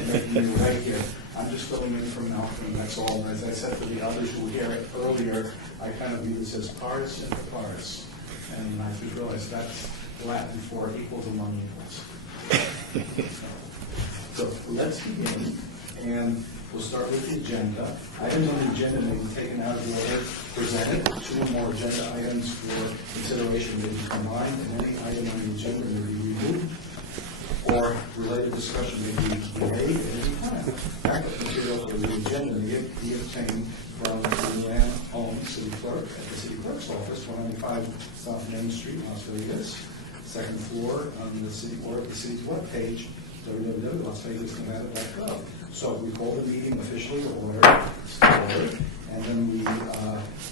making you right here. I'm just filling in from Malcolm, that's all. And as I said to the others who were here earlier, I kind of view this as pars inter pares. And I just realized that's Latin for equals among equals. So let's begin, and we'll start with the agenda. Items on the agenda may be taken out of the order presented. 2 or more agenda items for consideration may be combined, and any item on the agenda may be removed, or related discussion may be delayed at any time. Backup material for the agenda may be obtained from Luann Holmes, City Clerk, at the City Clerk's office, 195 South Main Street, Las Vegas, second floor on the city, or at the city's webpage, www.lasvegasnevada.gov. So we call the meeting officially to order, and then we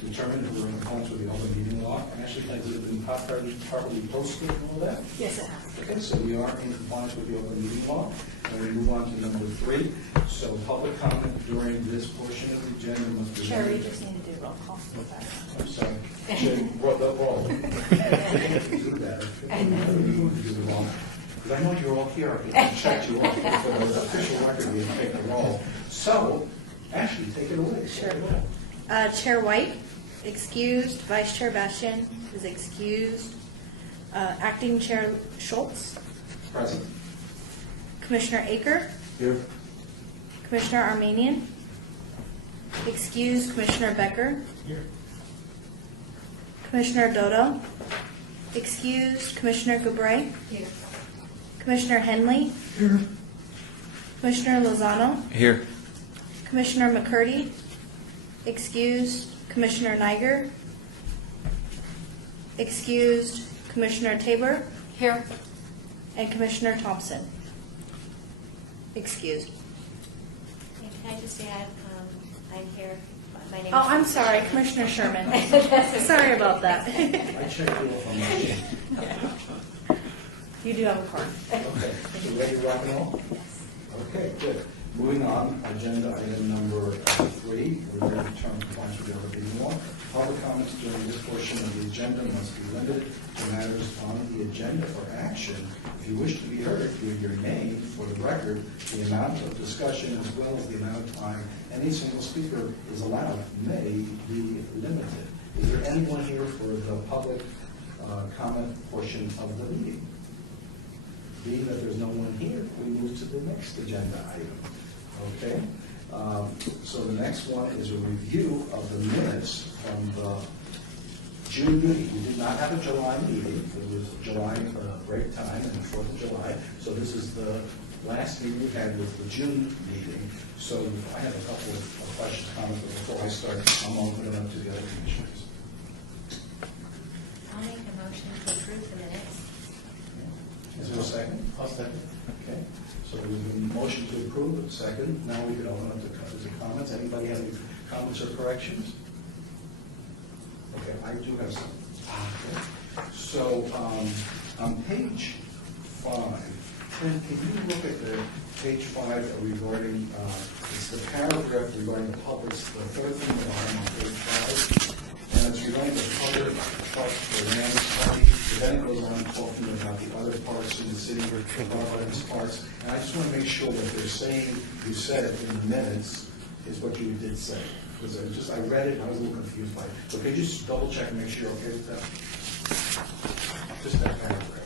determine if we're in compliance with the open meeting law. Actually, has it been properly posted and all that? Yes, it has. Okay, so we are in compliance with the open meeting law. And we move on to number 3. So public comment during this portion of the agenda must be... Sure, we just need to do roll call. I'm sorry. Should roll the roll. Do better. I know. Do the roll. Because I know you're all here. I checked you off for the official record. We take the roll. So, Ashley, take it away. Sure. Chair White, excused. Vice Chair Bastian is excused. Acting Chair Schultz. Present. Commissioner Aker. Here. Commissioner Armenian. Excused. Commissioner Becker. Here. Commissioner Dodo. Excused. Commissioner Gabray. Here. Commissioner Henley. Here. Commissioner Lozano. Here. Commissioner McCurdy. Excused. Commissioner Niger. Excused. Commissioner Tabor. Here. And Commissioner Thompson. Excused. And can I just add, I'm here, my name is... Oh, I'm sorry, Commissioner Sherman. Sorry about that. I checked you off on my... You do have a card. Okay, so ready to rock and roll? Yes. Okay, good. Moving on, agenda item number 3, we're going to turn compliance with the open meeting law. Public comments during this portion of the agenda must be limited to matters on the agenda for action. If you wish to be heard, give your name for the record, the amount of discussion as well as the amount of time any single speaker is allowed may be limited. Is there anyone here for the public comment portion of the meeting? Being that there's no one here, we move to the next agenda item. Okay? So the next one is a review of the minutes from the June meeting. We did not have a July meeting. It was July break time and the 4th of July. So this is the last meeting we had was the June meeting. So I have a couple of questions, comments, but before I start, I'm open it up to the other commissioners. I'll make a motion to approve the minutes. Is there a second? I'll second. Okay, so we have a motion to approve, a second. Now we can open up to comments. Anybody have any comments or corrections? Okay, I do have some. Okay. So on page 5, can you look at the page 5 regarding, it's the paragraph regarding the public, the third from the bottom on page 5, and it's regarding the public park, the land party. Then it goes on talking about the other parts in the city, these parts. And I just want to make sure what they're saying, you said it in the minutes, is what you did say. Because I read it and I was a little confused by it. So could you just double check and make sure you're okay with that? Just that paragraph.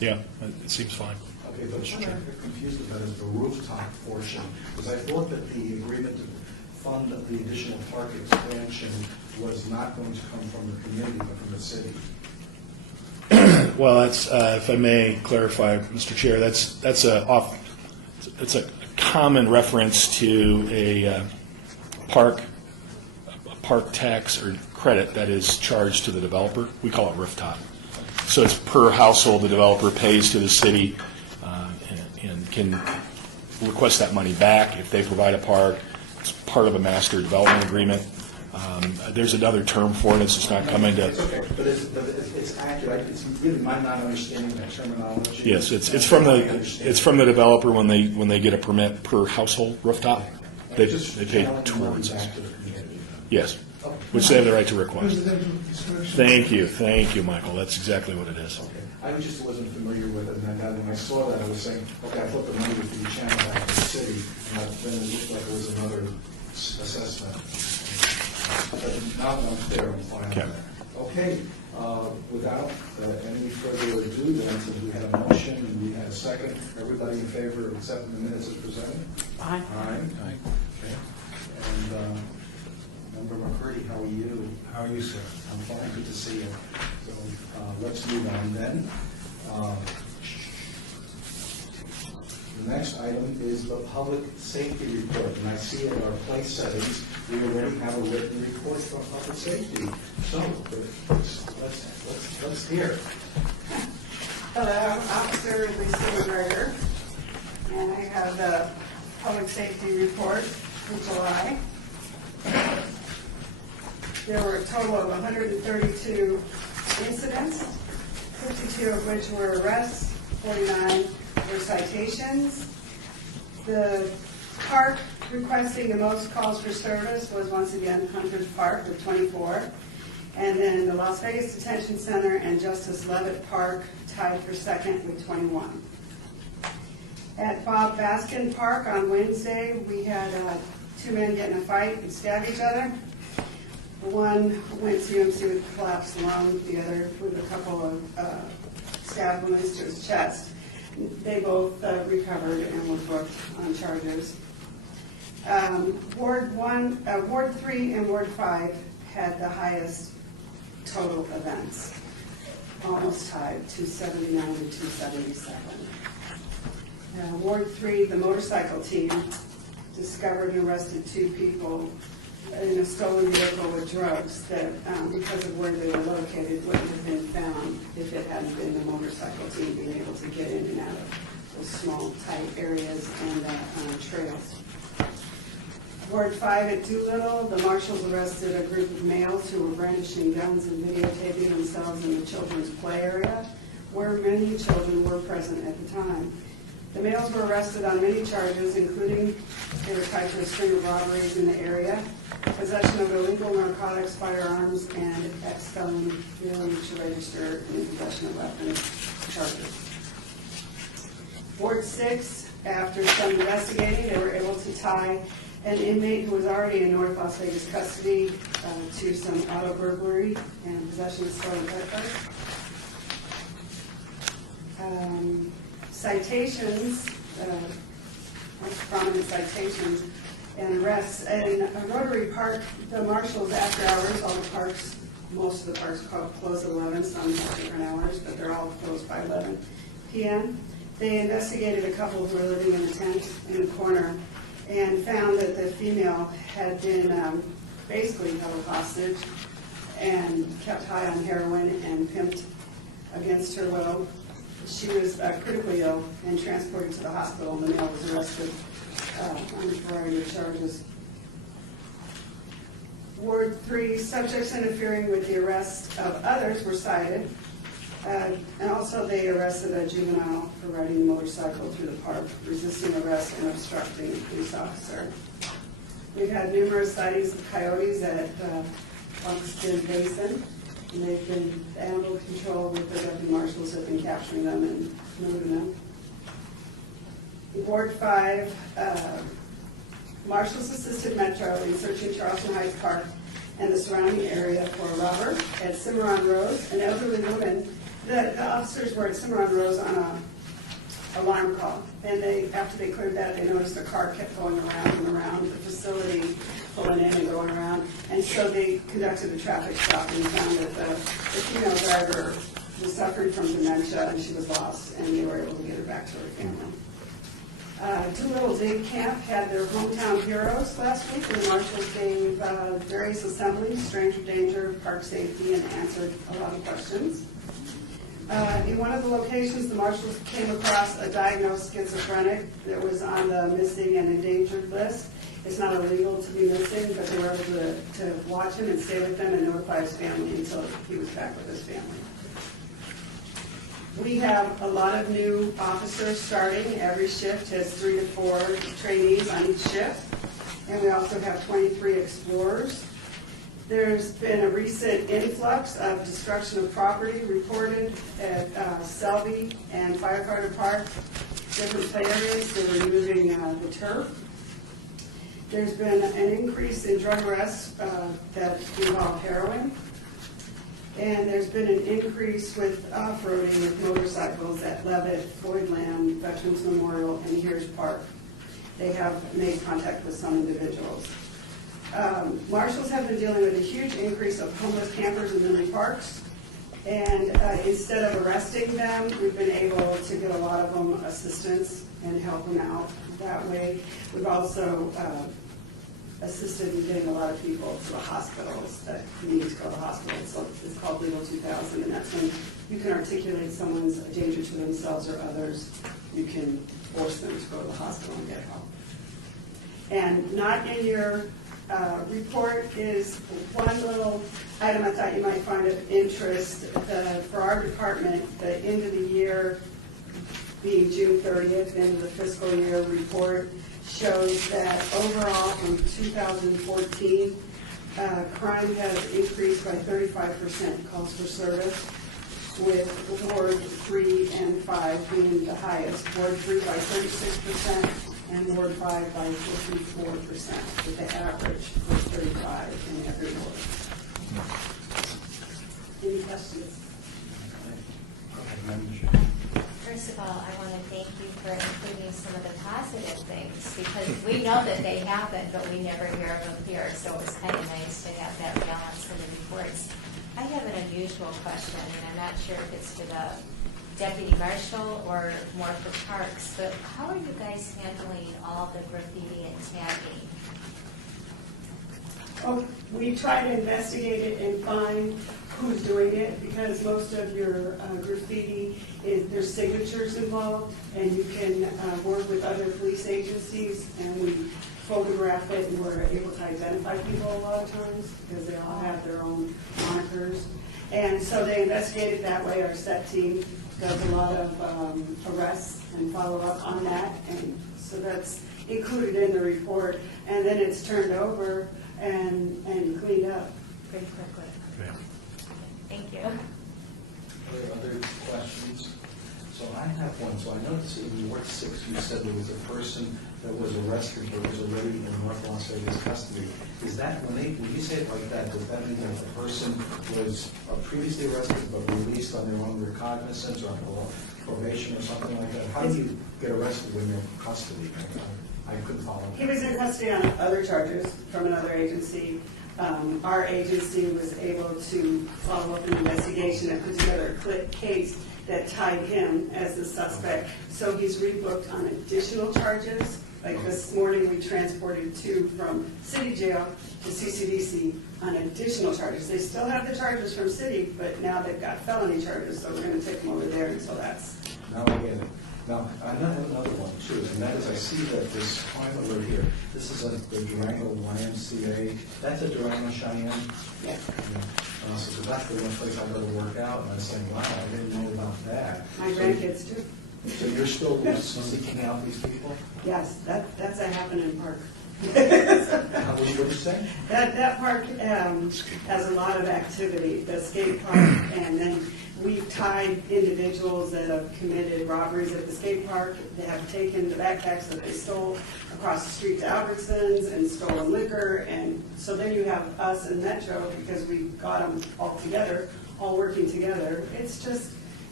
Yeah, it seems fine. Okay, but what I'm confused about is the rooftop portion, because I thought that the agreement to fund the additional park expansion was not going to come from the community, but from the city. Well, that's, if I may clarify, Mr. Chair, it's a common reference to a park tax or credit that is charged to the developer. We call it rooftop. So it's per household the developer pays to the city and can request that money back if they provide a park. it's part of a master development agreement. There's another term for it, it's just not coming to. It's okay, but it's accurate. It's really my not understanding that terminology. Yes, it's from the developer when they get a permit per household rooftop. They pay towards it. Yes, which they have the right to request. Thank you, Michael. That's exactly what it is. Okay, I just wasn't familiar with it, and then when I saw that, I was saying, okay, I thought the money would be channeled back to the city, and then it looked like it was another assessment. But now that I'm there, I'm fine with Okay. that. Okay, without any further ado, then, since we had a motion and we had a second, everybody in favor of accepting the minutes as presented? Aye. Aye. Okay. And Member McCurdy, how are you? How are you, sir? I'm fine, good to see you. So let's move on then. The next item is the public safety report, and I see in our place settings, we already have a written report from public safety. So let's hear. Hello, Officer Lisa McGregor, and I have the public safety report for July. There were a total of 132 incidents, 52 of which were arrests, 49 were citations. The park requesting the most calls for service was once again Hunters Park with 24. And then the Las Vegas Detention Center and Justice Leavitt Park tied for second with 21. At Bob Baskin Park on Wednesday, we had two men get in a fight and stab each other. One went CMC with collapsed lung, the other with a couple of stab wounds to his chest. They both recovered and were booked on charges. Ward 3 and Ward 5 had the highest total events, almost tied, 279 to 277. Ward 3, the motorcycle team discovered and arrested 2 people in a stolen vehicle with drugs that, because of where they were located, wouldn't have been found if it hadn't been the motorcycle team being able to get in and out of those small, tight areas and trails. Ward 5 at Doolittle, the marshals arrested a group of males who were brandishing guns and videotaping themselves in the children's play area, where many children were present at the time. The males were arrested on many charges, including they were tied to a string of robberies in the area, possession of illegal narcotics, firearms, and ex-felon failing to register and possession of weapons charges. Ward 6, after some investigating, they were able to tie an inmate who was already in North Las Vegas custody to some auto burglary and possession of stolen peppers. Citations, most prominent citations and arrests. In Rotary Park, the marshals after hours, all the parks, most of the parks close at 11, some have different hours, but they're all closed by 11 p.m. They investigated a couple who were living in a tent in the corner and found that the female had been basically held hostage and kept high on heroin and pimped against her will. She was critically ill and transported to the hospital, and the male was arrested on a variety of charges. Ward 3, subjects interfering with the arrest of others were cited, and also they arrested a juvenile for riding a motorcycle through the park, resisting arrest and obstructing a police officer. We've had numerous sightings of coyotes at Buxton Basin, and they've been animal control with the deputy marshals have been capturing them and moving them. Ward 5, marshals assisted Metro in searching Charleston Heights Park and the surrounding area for a robber at Cimarron Rose, an elderly woman. The officers were at Cimarron Rose on an alarm call, and after they cleared that, they noticed a car kept going around and around the facility, pulling in and going around, and so they conducted a traffic stop and found that the female driver was suffering from dementia and she was lost, and they were able to get her back to her family. Doolittle Dig Camp had their hometown heroes last week, and the marshals gave various assemblies, stranger danger, park safety, and answered a lot of questions. In one of the locations, the marshals came across a diagnosed schizophrenic that was on the missing and endangered list, It's not illegal to be missing, but they were able to watch him and stay with them and notify his family until he was back with his family. We have a lot of new officers starting. Every shift has 3 to 4 trainees on each shift. And we also have 23 explorers. There's been a recent influx of destruction of property reported at Selby and Firefighter Park, different play areas. They were using the turf. There's been an increase in drug arrests that involve heroin. And there's been an increase with off-roading with motorcycles at Levitt, Floyd Lamb, Veterans Memorial, and Hears Park. They have made contact with some individuals. Marshals have been dealing with a huge increase of homeless campers in Lindley Parks. And instead of arresting them, we've been able to get a lot of them assistance and help them out that way. We've also assisted in getting a lot of people to the hospitals that need to go to the hospital. So it's called Legal 2000, and that's when you can articulate someone's a danger to themselves or others. You can force them to go to the hospital and get help. And not in your report is one little item I thought you might find of interest. For our department, the end of the year, being June 30th, end of the fiscal year report, shows that overall from 2014, crime has increased by 35% calls for service, with Ward 3 and 5 being the highest. Ward 3 by 36% and Ward 5 by 54%, with the average for 35 in every ward. Any questions? First of all, I want to thank you for including some of the positive things, because we know that they happen, but we never hear of them here, so it was kind of nice to have that balance in the reports. I have an unusual question, and I'm not sure if it's for the deputy marshal or more for parks, but how are you guys handling all the graffiti and tagging? Oh, we try to investigate it and find who's doing it, because most of your graffiti, there's signatures involved, and you can work with other police agencies, and we photograph it, and we're able to identify people a lot of times, because they all have their own monikers. And so they investigate it that way. Our SET team does a lot of arrests and follow up on that, and so that's included in the report, and then it's turned over and cleaned up pretty quickly. Yeah. Thank you. Other questions? So I have one. So I noticed in Ward 6 you said there was a person that was arrested but was already in North Las Vegas custody. Is that, when you say it like that, does that mean that the person was previously arrested but released on their own recognizance or probation or something like that? How do you get arrested when you're in custody? I couldn't follow. He was in custody on other charges from another agency. Our agency was able to follow up an investigation and put together a case that tied him as the suspect. So he's rebooked on additional charges. Like this morning, we transported 2 from city jail to CCDC on additional charges. They still have the charges from city, but now they've got felony charges, so we're going to take them over there until that's. Now I get it. Now, I have another one too, and that is I see that this crime alert here, this is the Durango YMCA. That's a Durango Cheyenne? Yeah. So that's the one place I go to work out, and I was saying, wow, I didn't know about that. My grandkids too. So you're still seeking out these people? Yes, that's a happening park. What did you say? That park has a lot of activity, the skate park, and then we've tied individuals that have committed robberies at the skate park. They have taken the backpacks that they stole across the street to Albertsons and stolen liquor, and so then you have us and Metro, because we got them all together, all working together. It's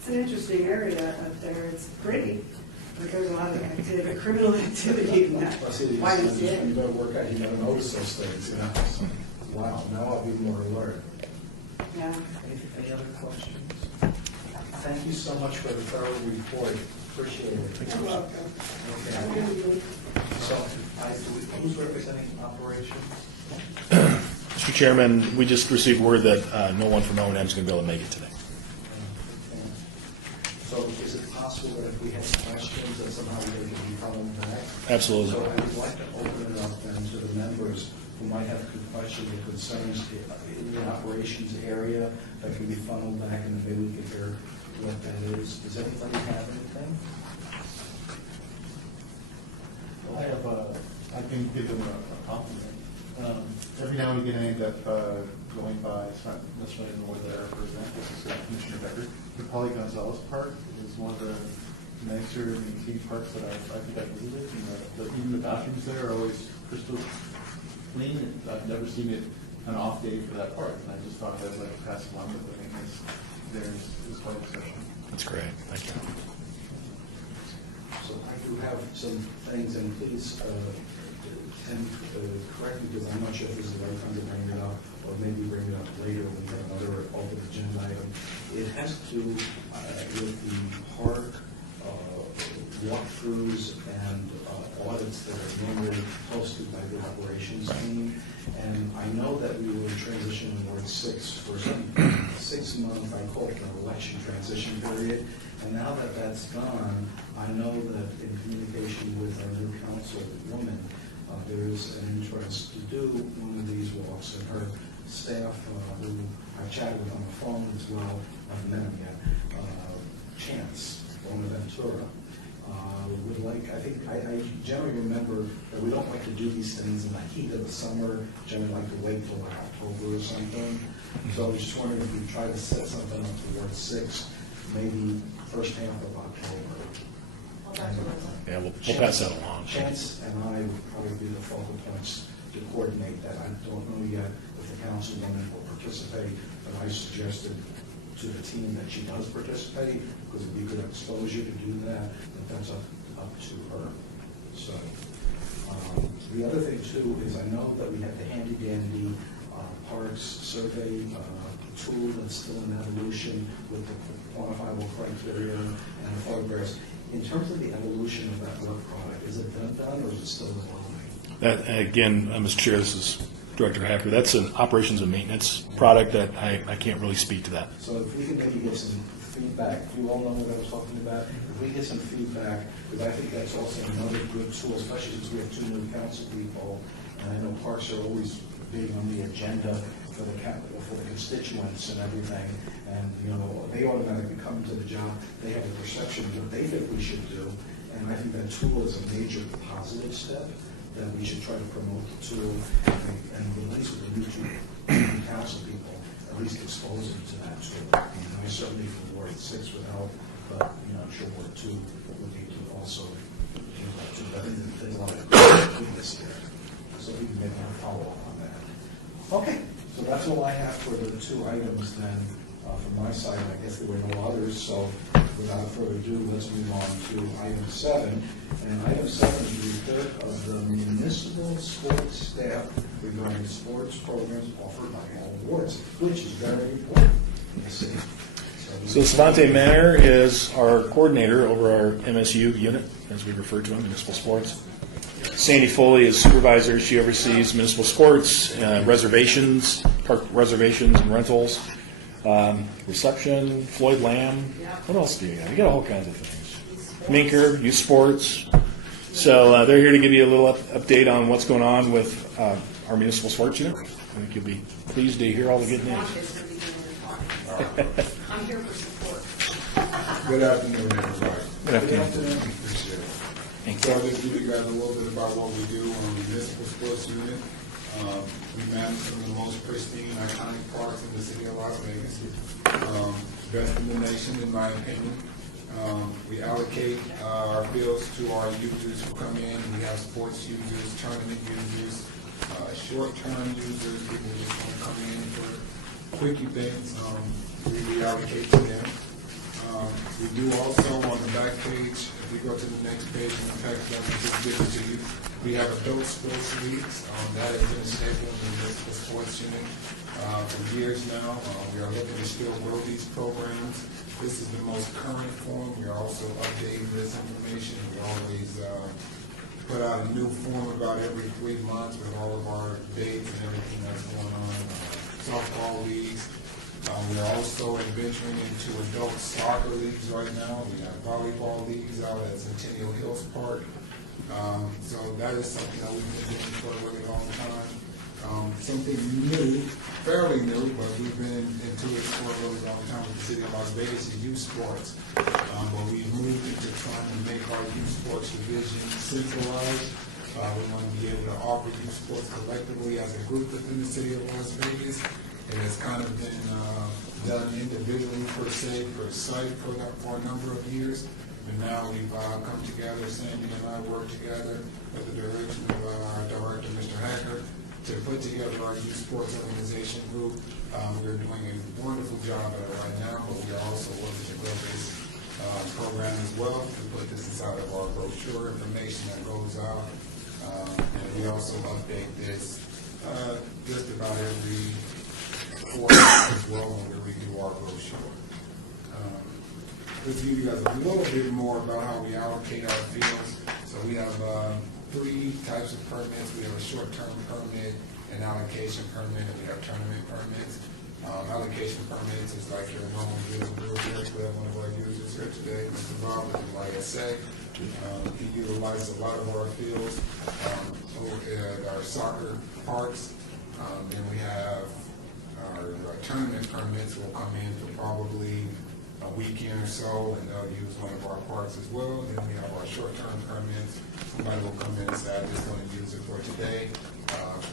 an interesting area up there. It's pretty, but there's a lot of activity, criminal activity in that. I see that YMCA. you better work out, you never notice those things, you know? So, wow, now I'll be more alert. Yeah. Any other questions? Thank you so much for the thorough report. Appreciate it. You're welcome. Have a Okay. good evening. So, who's representing operations? Mr. Chairman, we just received word that no one from O&M is going to be able to make it today. So is it possible possible that if we had questions, that somehow they could be coming back? Absolutely. So I would like to open it up then to the members who might have questions or concerns in the operations area that can be funneled back, and maybe we could hear what that is. Does anybody have anything? I can give them a compliment. Every now and again, I end up going by, it's not necessarily in the there, for example, this is Commissioner Becker. The Pauly Gonzalez Park is one of the nicer maintained parks that I think I've visited. And even the bathrooms there are always crystal clean. I've never seen it an off day for that park. And I just thought I'd like to pass along that the maintenance there is quite exceptional. That's great. Thank you. So I do have some things, and please, correct me, because I'm not sure if this is the right time to bring it up, or maybe bring it up later when we have another open agenda item. It has to do with the park walkthroughs and audits that are normally hosted by the operations team. And I know that we were in transition in Ward 6 for some 6 months, I call it an election transition period. And now that that's gone, I know that in communication with our new councilwoman, there is an interest to do one of these walks, and her staff, who I've chatted with on the phone as well, I've met him yet, Chance, Bonaventura, would like, I generally remember that we don't like to do these things in the heat of the summer, generally like to wait till October or something. So I was just wondering if we try to set something up for Ward 6, maybe first half of October. Yeah, we'll pass that along. Chance and I would probably be the focal points to coordinate that. I don't know yet if the councilwoman will participate, but I suggested to the team that she does participate, because it'd be good exposure to do that, but that's up to her. So, the other thing too is I know that we have the handy dandy parks survey tool that's still in evolution with the quantifiable criteria and the photographs. In terms of the evolution of that work product, is it done or is it still evolving? That, again, Mr. Chair, this is Director Hacker. That's an operations and maintenance product that I can't really speak to that. So if we can maybe get some feedback, you all know what I was talking about? If we get some feedback, because I think that's also another good tool, especially since we have 2 new council people, and I know parks are always big on the agenda for the constituents and everything, and they automatically come to the job, they have a perception of what they think we should do, and I think that tool is a major positive step, that we should try to promote the tool, and at least with the new council people, at least expose them to that tool. I certainly for Ward 6 would help, but I'm sure Ward 2 would need to also do that too. I think there's a lot of goodness here, so we can make a follow-up on that. Okay, so that's all I have for the 2 items then. From my side, I guess there were no others, so without further ado, let's move on to item 7. And item 7 is the report of the municipal sports staff regarding sports programs offered by all wards, which is very important in the city. So Savante Manor is our coordinator over our MSU unit, as we refer to him, municipal sports. Sandy Foley is supervisor. She oversees municipal sports, reservations, park reservations and rentals, reception, Floyd Lamb. What else do you got? You got all kinds of things. Minker, youth sports. So they're here to give you a little update on what's going on with our municipal sports unit. I think you'll be pleased to hear all the good news. I'm here for support. Good afternoon, everybody. Good afternoon. Appreciate it. So I'll just give you guys a little bit about what we do on the municipal sports unit. We manage some of the most pristine, iconic parks in the city of Las Vegas. Best in the nation, in my opinion. We allocate our fields to our users who come in. We have sports users, tournament users, short-term users, people who just want to come in for quick events. We allocate to them. We do also on the back page, if we go to the next page in the package, I can just give it to you. We have adult sports leagues. That has been a staple in the municipal sports unit for years now. We are looking to still grow these programs. This is the most current form. We are also updating this information. We always put out a new form about every 3 months with all of our dates and everything that's going on. Softball leagues. We're also venturing into adult soccer leagues right now. We have volleyball leagues out at Centennial Hills Park. So that is something that we've been doing for a really long time. Something new, fairly new, but we've been into it for a really long time with the city of Las Vegas is youth sports. But we've moved into trying to make our youth sports division centralized. We want to be able to offer youth sports collectively as a group within the city of Las Vegas. And it's kind of been done individually per se, per site for a number of years. And now we've come together, Sandy and I work together with the direction of our director, Mr. Hacker, to put together our youth sports organization group. We're doing a wonderful job at it right now, but we are also working to grow this program as well. We put this inside of our brochure information that goes out. And we also update this just about every quarter as well when we review our brochure. Let's give you guys a little bit more about how we allocate our fields. So we have 3 types of permits. We have a short-term permit, an allocation permit, and we have tournament permits. Allocation permits is like your normal user group. We have one of our users here today, Mr. Bob with the YSA. He utilizes a lot of our fields over at our soccer parks. Then we have our tournament permits will come in for probably a weekend or so, and they'll use one of our parks as well. Then we have our short-term permits. Somebody will come in and say, I just want to use it for today,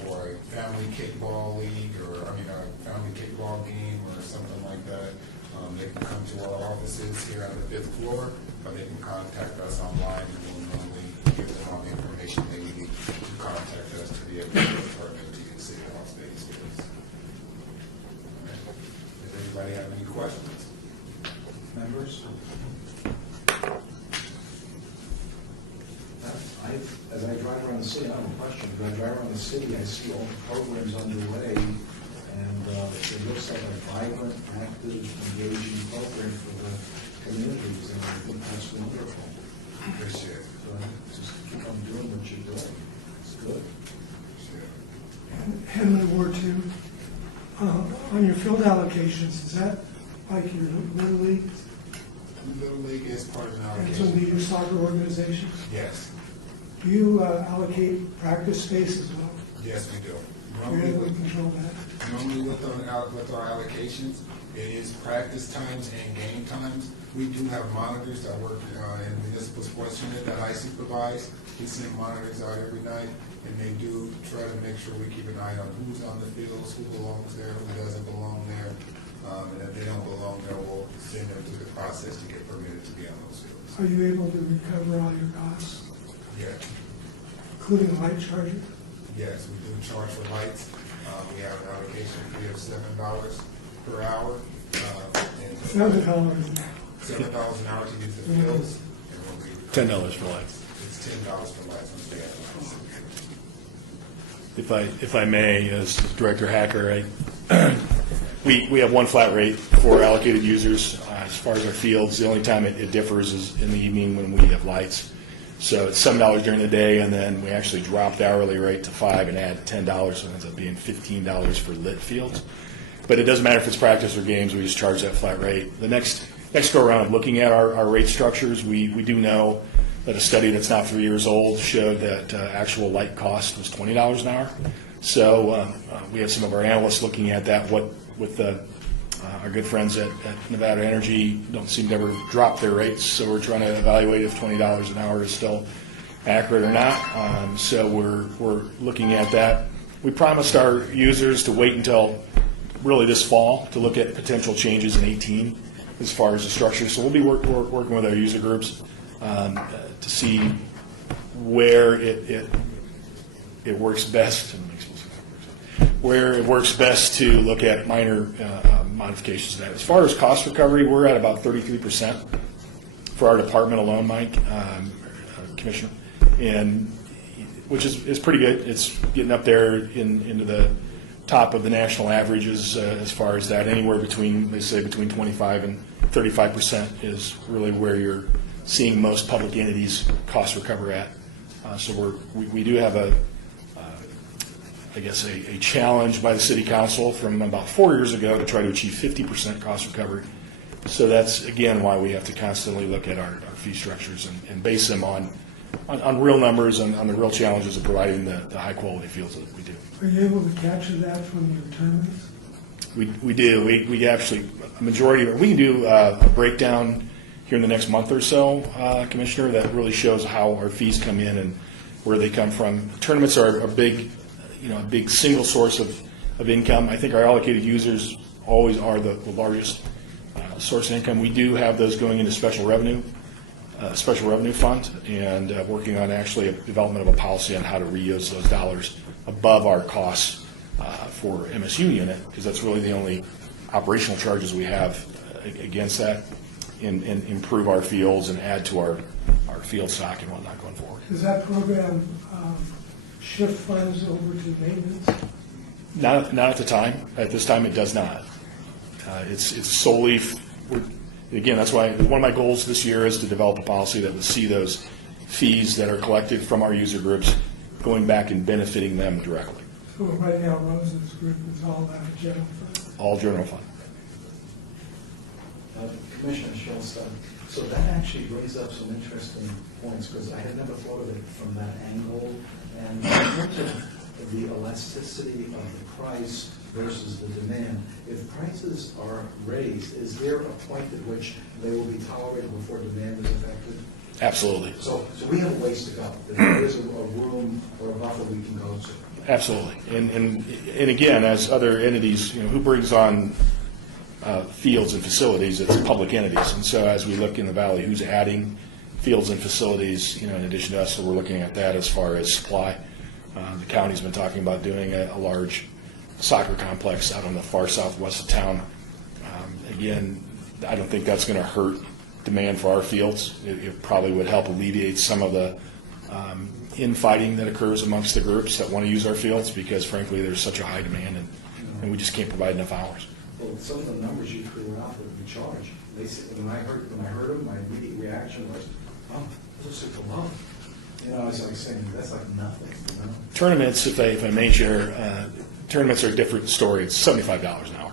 for a family kickball league, or a family kickball game or something like that. They can come to our offices here on the 5th floor, or they can contact us online, and we'll normally give them all the information they need to contact us to be able to department to the city of Las Vegas. Does anybody have any questions? Members? As I drive around the city, I have a question. As I drive around the city, I see all the programs underway, and it looks like a vibrant, active, engaging program for the communities, and I think that's wonderful. Appreciate it. Just keep on doing what you're doing. It's good. Henley Ward 2, on your field allocations, is that like your Little League Little League is part of an and some of allocation. your soccer organizations? Yes, Do you allocate practice space as well? yes, we do. You're able to control that? Normally with our allocations, it is practice times and game times. We do have monitors that work in the municipal sports unit that I supervise. We send monitors out every night, and they do try to make sure we keep an eye on who's on the fields, who belongs there, who doesn't belong there. And if they don't belong there, we'll send them through the process to get permitted to be on those fields. Are you able to recover all your costs, Yeah. including light charges? Yes, we do charge for lights. We have an allocation fee of $7 per hour. And $7. $7 an hour to use the fields. And we'll be $10 for lights. It's $10 for lights once we have lights. If I may, as Director Hacker, we have one flat rate for allocated users. As far as our fields, the only time it differs is in the evening when we have lights. So it's $7 during the day, and then we actually drop the hourly rate to $5 and add $10, so it ends up being $15 for lit fields. But it doesn't matter if it's practice or games, we just charge that flat rate. The next go around of looking at our rate structures, we do know that a study that's not 3 years old showed that actual light cost was $20 an hour. So we have some of our analysts looking at that, with our good friends at Nevada Energy don't seem to ever drop their rates, so we're trying to evaluate if $20 an hour is still accurate or not. So we're looking at that. We promised our users to wait until really this fall to look at potential changes in 2018 as far as the structure. So we'll be working with our user groups to see where it works best. Where it works best to look at minor modifications to that. As far as cost recovery, we're at about 33% for our department alone, Mike, Commissioner, and which is pretty good. It's getting up there into the top of the national averages as far as that. Anywhere between, they say, between 25 and 35% is really where you're seeing most public entities cost recover at. So we do have a I guess, a challenge by the city council from about 4 years ago to try to achieve 50% cost recovery. So that's, again, why we have to constantly look at our fee structures and base them on real numbers and on the real challenges of providing the high-quality fields that we do. Are you able to capture that from your tournaments? We do. We actually, a majority, we can do a breakdown here in the next month or so, Commissioner, that really shows how our fees come in and where they come from. Tournaments are a big single source of income. I think our allocated users always are the largest source of income. We do have those going into special revenue fund, and working on actually a development of a policy on how to reuse those dollars above our costs for MSU unit, because that's really the only operational charges we have against that, and improve our fields and add to our field stock and whatnot going forward. Does that program shift funds over to maintenance? Not at the time. At this time, it does not. It's solely, again, that's why one of my goals this year is to develop a policy that would see those fees that are collected from our user groups going back and benefiting them directly. So right now, Rose's group is all out of general fund? All general fund. Commissioner Schultz, so that actually brings up some interesting points, because I had never thought of it from that angle. And in terms of the elasticity of the price versus the demand, if prices are raised, is there a point at which they will be tolerated before demand is affected? Absolutely. So we have a ways to go. There is a room or a buffer we can go to. Absolutely. And again, as other entities, who brings on fields and facilities, it's public entities. And so as we look in the valley, who's adding fields and facilities, in addition to us, so we're looking at that as far as supply. The county's been talking about doing a large soccer complex out on the far southwest of town. Again, I don't think that's going to hurt demand for our fields. It probably would help alleviate some of the infighting that occurs amongst the groups that want to use our fields, because frankly, there's such a high demand and we just can't provide enough hours. Well, some of the numbers you threw out that we charge, they said, when I heard them, my immediate reaction was, oh, those are super low. I was like saying, that's like nothing, Tournaments, if I may share, tournaments are a different story. It's $75 an hour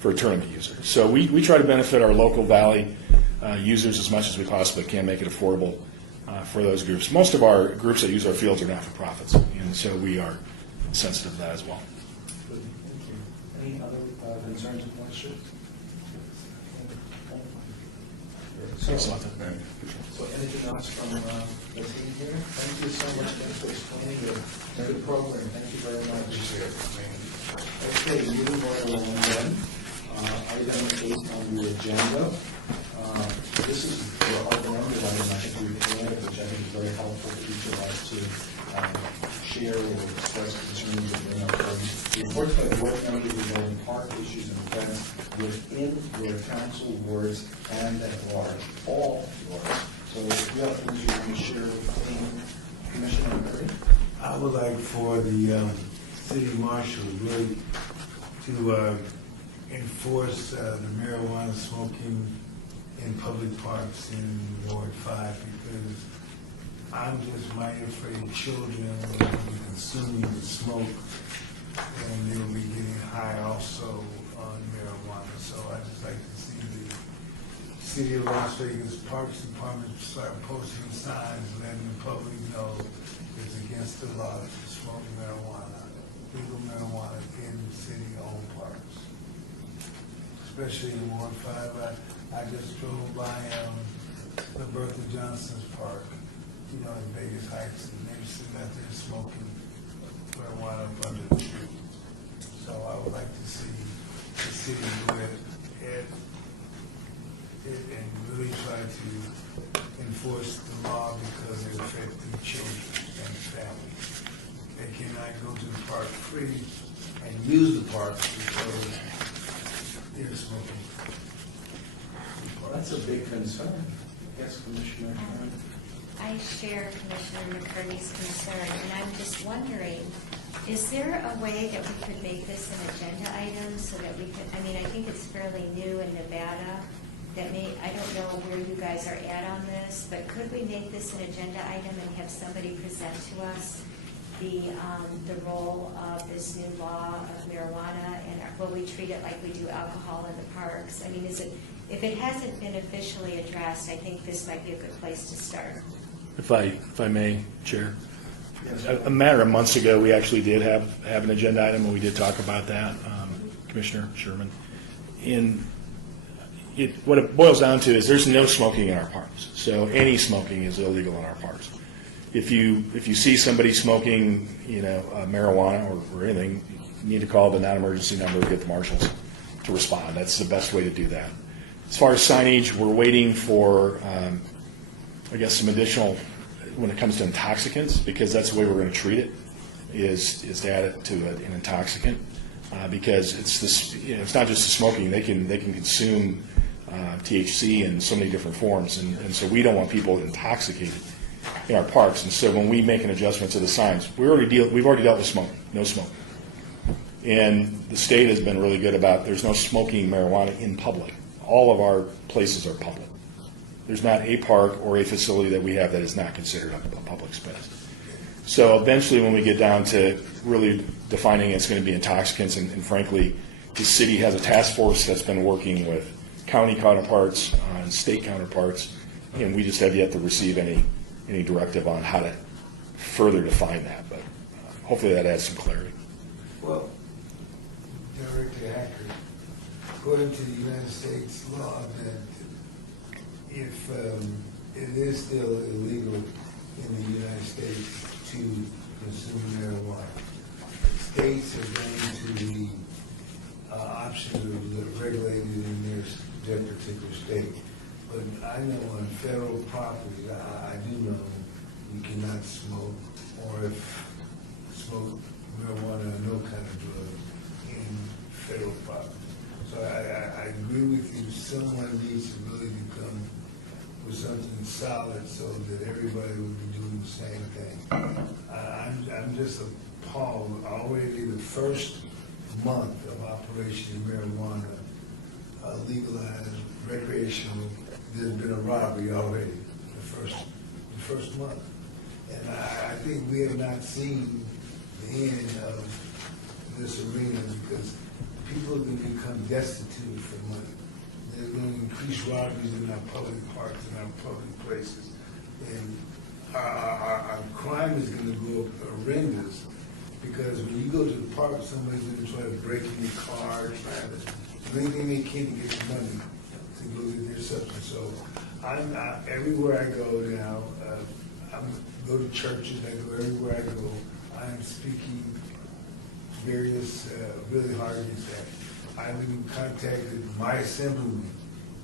for a tournament user. So we try to benefit our local valley users as much as we possibly can, make it affordable for those groups. Most of our groups that use our fields are not-for-profits, and so we are sensitive to that as well. Good, thank you. Any other concerns or questions? Excellent. So anything else from the team here? Thank you so much for explaining your good program. Thank you very much. Okay, moving right along then. Item 8 on the agenda. This is the open-ended item I think we've added, which I think is very helpful for each of us to share or express concerns and bring up things. Reports by the board members regarding park issues and events within your council wards and at large, all wards. So if you have things you want to share with me, Commissioner Murray? I would like for the city marshal really to enforce the marijuana smoking in public parks in Ward 5, because I'm just mighty afraid children will be consuming the smoke and they'll be getting high also on marijuana. So I just like to see the City of Las Vegas Parks Department start posting signs letting the public know it's against the law to smoke marijuana, legal marijuana in city-owned parks. Especially in Ward 5, I just drove by the Bertha Johnson's Park, in Vegas Heights, and they're sitting out there smoking marijuana under the tree. So I would like to see the city do it and really try to enforce the law, because it affects children and families. They cannot go to the park free and use the park because they're smoking. Well, that's a big concern. Yes, Commissioner. I share Commissioner McCurdy's concern, and I'm just wondering, is there a way that we could make this an agenda item so that we could, I think it's fairly new in Nevada, I don't know where you guys are at on this, but could we make this an agenda item and have somebody present to us the role of this new law of marijuana, and will we treat it like we do alcohol in the parks? I mean, if it hasn't been officially addressed, I think this might be a good place to start. If I may, Chair. A matter of months ago, we actually did have an agenda item, and we did talk about that, Commissioner Sherman. What it boils down to is there's no smoking in our parks, so any smoking is illegal in our parks. If you see somebody smoking, marijuana or anything, you need to call the non-emergency number or get the marshals to respond. That's the best way to do that. As far as signage, we're waiting for, some additional, when it comes to intoxicants, because that's the way we're going to treat it, is to add it to an intoxicant, because it's not just the smoking. They can consume THC in so many different forms, and so we don't want people intoxicated in our parks. And so when we make an adjustment to the signs, we've already dealt with smoking, no smoking. And the state has been really good about there's no smoking marijuana in public. All of our places are public. There's not a park or a facility that we have that is not considered a public space. So eventually when we get down to really defining it's going to be intoxicants, and frankly, the city has a task force that's been working with county counterparts and state counterparts, and we just have yet to receive any directive on how to further define that, but hopefully that adds some clarity. Well, Director Hacker, according to the United States law, that if it is still illegal in the United States to consume marijuana, states are going to the option of regulated in their particular state. But I know on federal property, I do know you cannot smoke, or if smoke marijuana or no kind of drug in federal property. So I agree with you. Someone needs to really come with something solid so that everybody will be doing the same thing. I'm just appalled. Already the first month of operation of marijuana legalized recreational, there's been a robbery already the first month. And I think we have not seen the end of this arena, because people are going to become destitute for money. They're going to increase robberies in our public parks and our public places. And our crime is going to go up horrendous, because when you go to the park, somebody's going to try to break in your car, trying to do anything they can to get money to go get their substance. So I'm everywhere I go now, I go to churches, I go everywhere I go, I'm speaking various really hard against that. I've even contacted my assemblyman,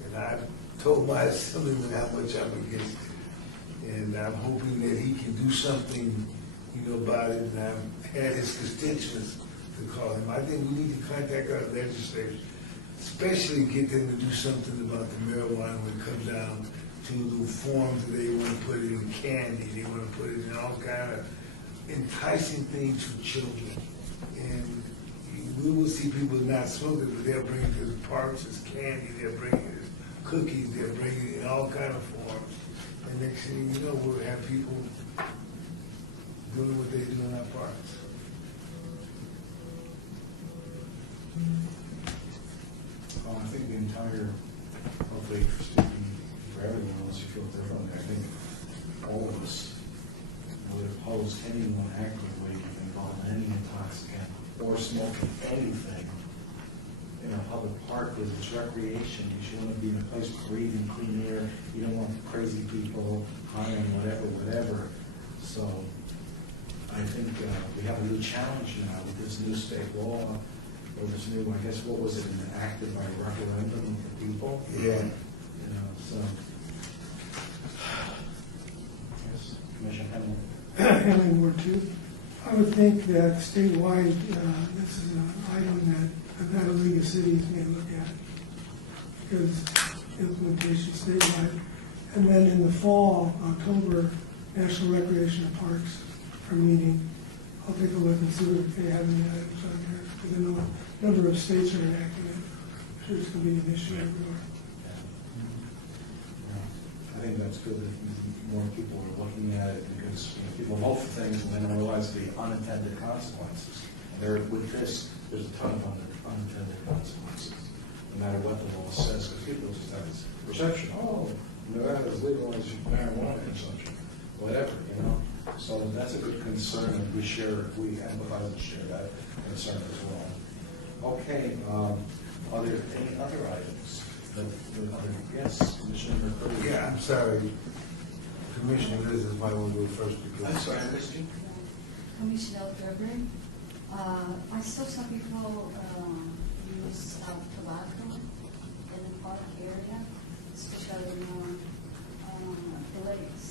and I've told my assemblyman how much I'm against it. And I'm hoping that he can do something, about it, and I've had his constituents to call him. I think we need to contact our legislators, especially get them to do something about the marijuana when it comes down to the forms that they want to put it in candy, they want to put it in all kind of enticing things for children. And we will see people not smoking, but they'll bring it to the parks as candy, they'll bring it as cookies, they'll bring it in all kind of forms. And next thing you know, we'll have people doing what they do in our parks. Well, I think the entire, hopefully speaking for everyone, unless you feel differently, I think all of us would oppose anyone actively involved in any intoxicant or smoking anything in a public park, because it's recreation. You should want to be in a place breathing clean air. You don't want crazy people high on whatever. So I think we have a new challenge now with this new state law, or this new, I guess, what was it, enacted by referendum of the people? Yeah. So. Yes, Commissioner Henry. Handling Ward 2. I would think that statewide, this is an item that Nevada League of Cities may look at, because implementation statewide. And then in the fall, October, National Recreation Parks are meeting. I'll take a look and see if they have any items on there, because I know a number of states are enacting it. I'm sure it's going to be an issue everywhere. I think that's good that more people are looking at it. at it because people vote for things and then realize the unintended consequences. There, with this, there's a ton of unintended consequences, no matter what the law says, because people just have this perception, oh, Nevada is legalized marijuana consumption, whatever, you know. So that's a good concern, and we empathize and share that concern as well. Okay, are there any other items? Yes, Commissioner McCurdy. Yeah, I'm sorry. Commissioner Liz might want to go first because. I'm sorry, I missed you. Commissioner Gerber, I saw some people use tobacco in the park area, especially the lakes.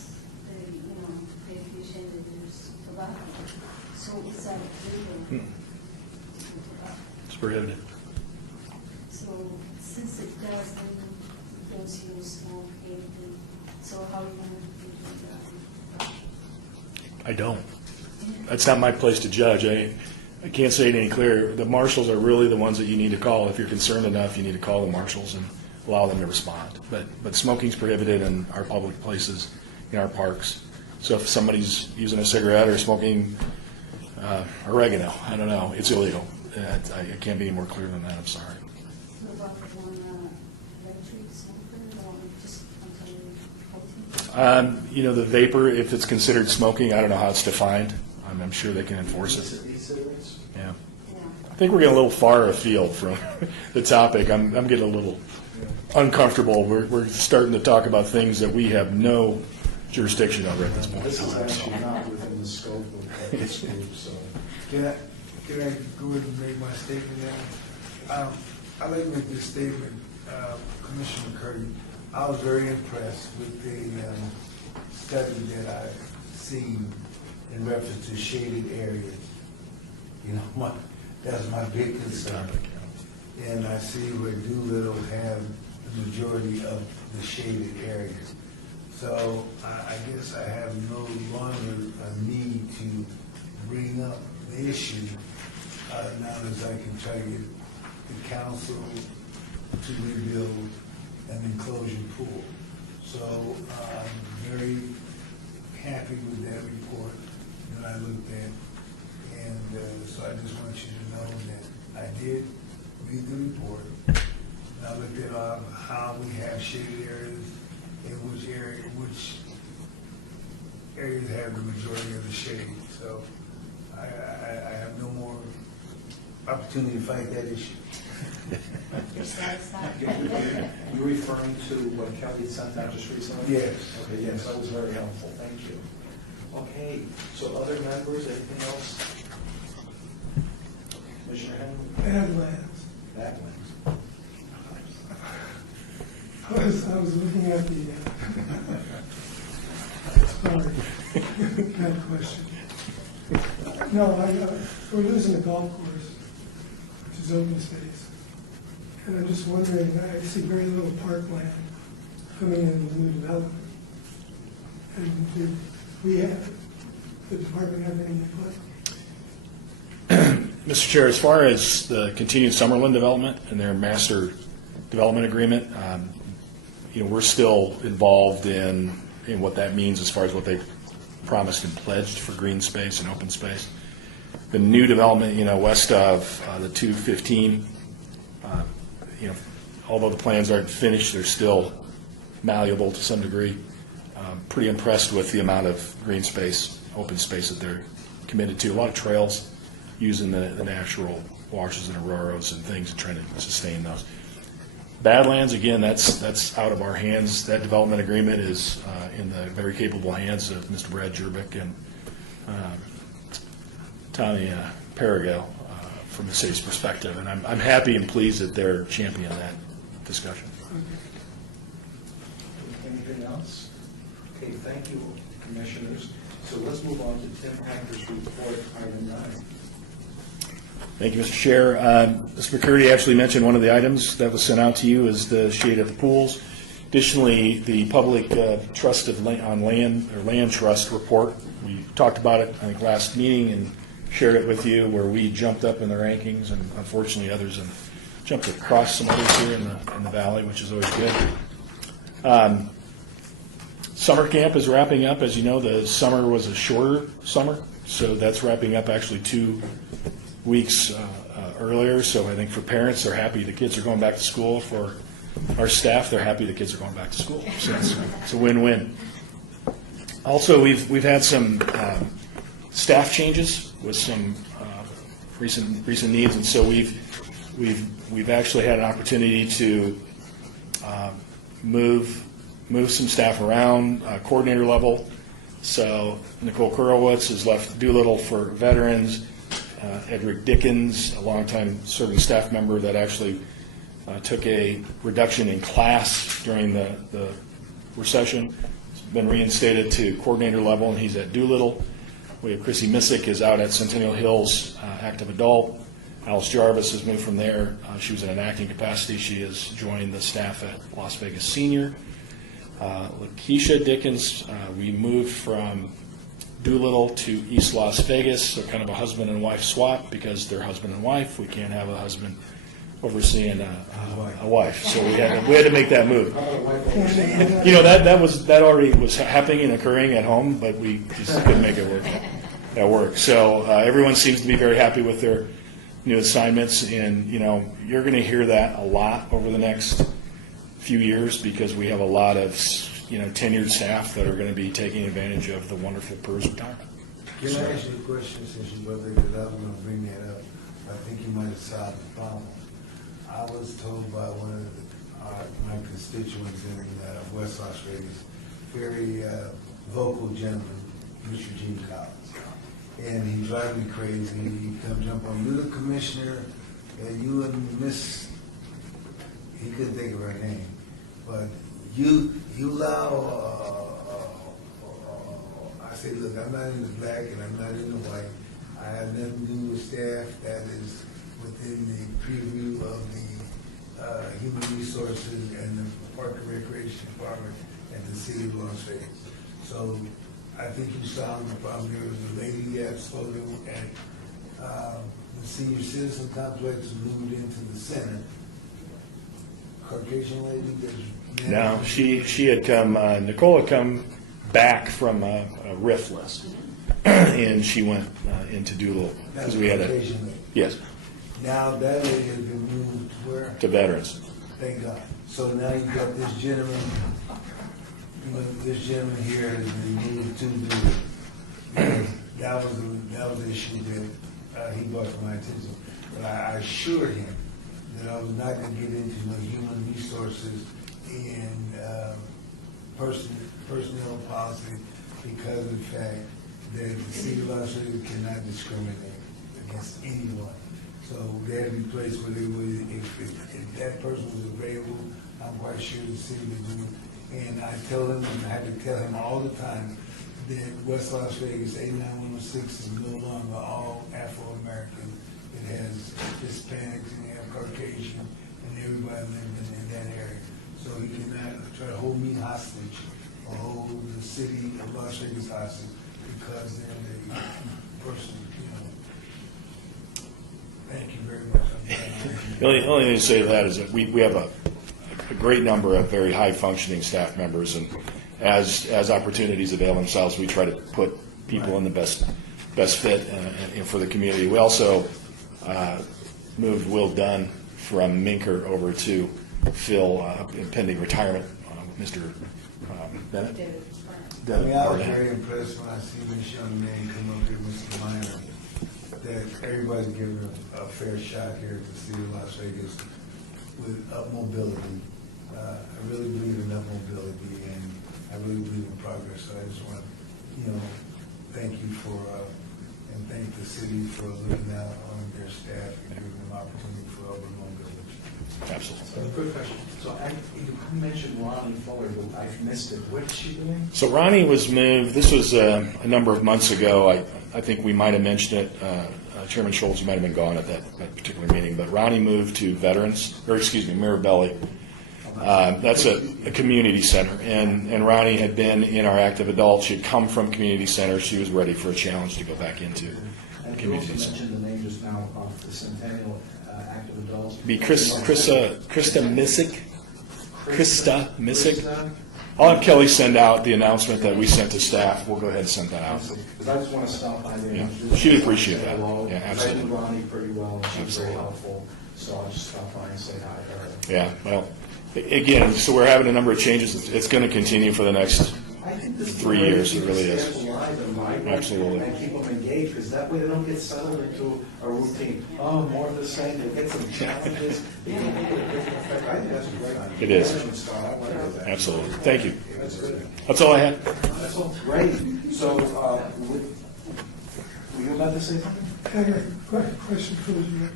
They usually use tobacco. So is that legal? It's prohibited. So since it doesn't, those who smoke anything, so how are you going to do that? I don't. That's not my place to judge. I can't say it any clearer. The marshals are really the ones that you need to call. If you're concerned enough, you need to call the marshals and allow them to respond. But smoking's prohibited in our public places, in our parks. So if somebody's using a cigarette or smoking oregano, I don't know, it's illegal. I can't be any more clear than that. I'm sorry. What about one electric smoker or just continuing? The vapor, if it's considered smoking, I don't know how it's defined. I'm sure they can enforce it. E-cigarettes? Yeah. Yeah. I think we're getting a little far afield from the topic. I'm getting a little uncomfortable. We're starting to talk about things that we have no jurisdiction over at this point. This is actually not within the scope of this group, so. Can I go ahead and make my statement now? I'd like to make this statement, Commissioner McCurdy. I was very impressed with the study that I've seen in reference to shaded areas. That's my big concern. And I see where Doolittle have the majority of the shaded areas. So I guess I have no longer a need to bring up the issue now as I can try to get the council to rebuild an enclosure pool. So I'm very happy with that report that I looked at. And so I just want you to know that I did read the report. And I looked at how we have shaded areas and which areas have the majority of the shade. So I have no more opportunity to fight that issue. You're satisfied? You're referring to what Kelly sent out just recently? Yes. Okay, yes, that was very helpful, thank you. Okay, so other members, anything else? Commissioner Henry? Badlands. Badlands. I was looking at the, sorry, bad question. No, we're losing the golf course, which is open space. And I'm just wondering, I see very little parkland coming in with new development. And did the department have any input? Mr. Chair, as far as the continued Summerlin development and their master development agreement, we're still involved in what that means as far as what they promised and pledged for green space and open space. The new development, west of the 215, although the plans aren't finished, they're still malleable to some degree. Pretty impressed with the amount of green space, open space that they're committed to. A lot of trails using the natural washes and auroras and things and trying to sustain those. Badlands, again, that's out of our hands. That development agreement is in the very capable hands of Mr. Brad Jerbick and Tommy Perigo from the city's perspective. And I'm happy and pleased that they're championing that discussion. Anything else? Okay, thank you, commissioners. So let's move on to Tim Hacker's report, item 9. Thank you, Mr. Chair. Mr. McCurdy actually mentioned one of the items that was sent out to you is the shade at the pools. Additionally, the public trust on land or land trust report. We talked about it, I think, last meeting and shared it with you where we jumped up in the rankings, and unfortunately others have jumped across some others here in the valley, which is always good. Summer camp is wrapping up. As you know, the summer was a shorter summer, so that's wrapping up actually 2 weeks earlier. So I think for parents, they're happy the kids are going back to school. For our staff, they're happy the kids are going back to school. So it's a win-win. Also, we've had some staff changes with some recent needs, and so we've actually had an opportunity to move some staff around, coordinator level. So Nicole Kurowitz has left Doolittle for veterans. Edric Dickens, a longtime serving staff member that actually took a reduction in class during the recession, has been reinstated to coordinator level, and he's at Doolittle. We have Chrissy Missick is out at Centennial Hills, active adult. Alice Jarvis has moved from there. She was in an acting capacity. She has joined the staff at Las Vegas Senior. Lakeisha Dickens, we moved from Doolittle to East Las Vegas, so kind of a husband and wife swap because they're husband and wife. We can't have a husband overseeing a wife, so we had to make that move. You know, that already was happening and occurring at home, but we just couldn't make it work. So everyone seems to be very happy with their new assignments, and you know, you're going to hear that a lot over the next few years because we have a lot of tenured staff that are going to be taking advantage of the wonderful PERS retirement. Can I ask you a question since you brought that, because I was going to bring that up. I think you might have solved the problem. I was told by one of my constituents in West Las Vegas, very vocal gentleman, Mr. Gene Collins. And he drives me crazy. He come jump on, you're the commissioner, you and Miss, he couldn't think of her name, but you allow, I say, look, I'm not in the black and I'm not in the white. I have nothing to do with staff that is within the preview of the Human Resources and the Park and Recreation Department at the City of Las Vegas. So I think you solved the problem. There was a lady that spoke at the Senior Citizen Complex who moved into the center. Caucasian lady that's... No, she had come, Nicole had come back from a RIF list, and she went into Doolittle because we had a... Caucasian lady. Yes. Now that lady has been moved where? To veterans. Thank God. So now you've got this gentleman, here has been moved to Doolittle. That was the issue that he brought to my attention. But I assured him that I was not going to get into no human resources and personnel policy because of the fact that the City of Las Vegas cannot discriminate against anyone. So there had to be a place where they would, if that person was available, I'm quite sure the city would do it. And I tell him, and I had to tell him all the time, that West Las Vegas 89106 is no longer all Afro-American. It has Hispanics and you have Caucasian and everybody living in that area. So he cannot try to hold me hostage or hold the city of Las Vegas hostage because they're the person, Thank you very much. The only thing to say to that is that we have a great number of very high-functioning staff members, and as opportunities avail themselves, we try to put people in the best fit for the community. We also moved Will Dunn from Minker over to fill pending retirement. Mr. Bennett? I mean, I was very impressed when I see this young man come up here, Mr. Minor, that everybody's giving a fair shot here at the City of Las Vegas with up mobility. I really believe in up mobility, and I really believe in progress. So I just want to, thank you for, and thank the city for looking out on their staff and giving them opportunity for upper mobility. Absolutely. So, quick question. So you mentioned Ronnie Fuller, but I've missed it. What is she doing? So Ronnie was moved, this was a number of months ago. I think we might have mentioned it. Chairman Schultz might have been gone at that particular meeting, but Ronnie moved to Mirabelli. That's a community center, and Ronnie had been in our active adult. She had come from community center. She was ready for a challenge to go back into And you community also center. mentioned the name just now of the Centennial Active Adults. Krista Missick. Krista Missick. I'll have Kelly send out the announcement that we sent to staff. We'll go ahead and send that out. Because I just want to stop by there. and Yeah. introduce She'd myself, appreciate say that. hello. Yeah, absolutely. I knew Ronnie pretty well, and she's very Absolutely. helpful, so I'll just stop by and say hi to her. Yeah, well, again, so we're having a number of changes. It's going to continue for the next, I think this is 3 the way years, to it keep really the is. staff alive and vibrant Absolutely. And keep them engaged, because that way they don't get settled into a routine. Oh, more of the same, they get some challenges. They can make a different effect. I think that's a great idea. It is. Management style, I like that. absolutely. Thank you. That's good. That's all I had. That's all great. So, were you about to say something? I got a question for you.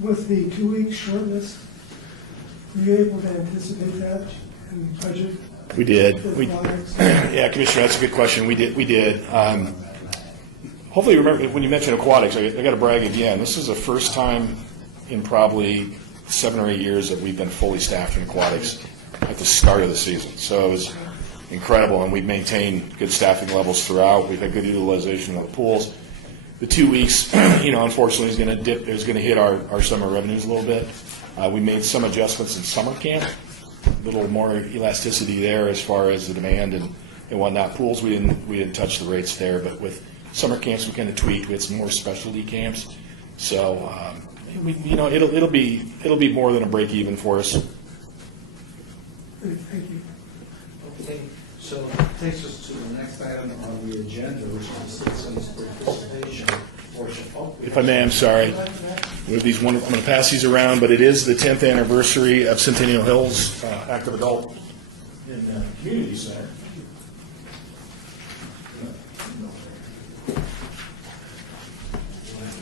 With the 2-week shortness, were you able to anticipate that in the budget? We did. For We, flags? yeah, Commissioner, that's a good question. We did. Hopefully, you remember when you mentioned aquatics. I got to brag again. This is the first time in probably 7 or 8 years that we've been fully staffed in aquatics at the start of the season. So it was incredible, and we've maintained good staffing levels throughout. We've had good utilization of the pools. The 2 weeks, unfortunately, is going to dip. Is going to hit our summer revenues a little bit. We made some adjustments in summer camp. A little more elasticity there as far as the demand and whatnot. Pools, we didn't touch the rates there, but with summer camps, we kind of tweaked. We had some more specialty camps, so it'll be more than a break even for us. Thank you. Okay, so that takes us to the next item on the agenda, which is the citizens' participation portion. Oh, If I may, I'm sorry. We have these I'm going to pass these around, but it is the 10th anniversary of Centennial Hills Active Adult in the Community Center.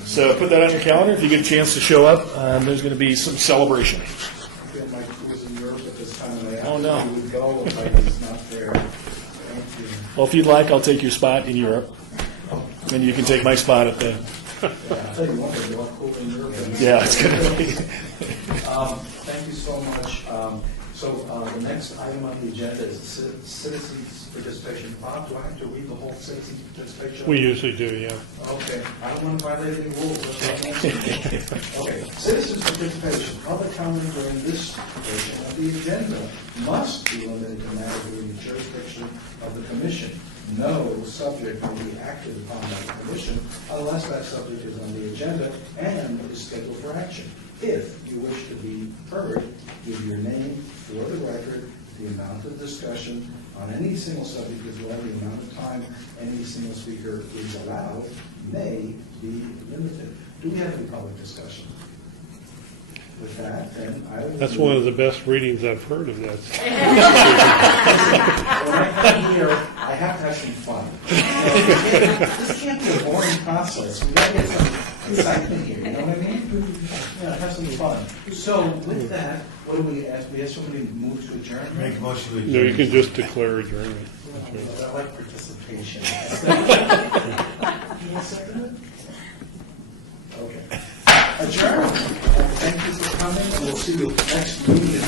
So put that on your calendar. If you get a chance to show up, there's going to be some celebration. I feel like I was in Europe at this time of the Oh, no. afternoon. We would go if I was not there. Thank you. Well, if you'd like, I'll take your spot in Europe. And you can take my spot at the, Yeah, I'll tell you what, they're a lot cooler in Europe. yeah, it's going to be. Thank you so much. So the next item on the agenda is citizens' participation. Bob, do I have to read the whole citizens' participation? We usually do, yeah. Okay, I don't want to violate any rules. Okay, citizens' participation, public comment during this portion of the agenda must be limited to matters within the jurisdiction of the commission. No subject may be acted upon by the commission unless that subject is on the agenda and is scheduled for action. If you wish to be heard, give your name for the record, the amount of discussion on any single subject as well, the amount of time any single speaker is allowed may be limited. Do we have any public discussion? With that, then I will. That's one of the best readings I've heard of that. When I come here, I have to have some fun. This can't be a boring process. We gotta get some excitement here, you know what I mean? Yeah, have some fun. So with that, what do we ask? We ask somebody to move to adjourn? Make a motion to adjourn. No, you can just declare adjournment. I like participation. Can you second it? Okay. Adjourn. Thank you for coming, and we'll see you next meeting.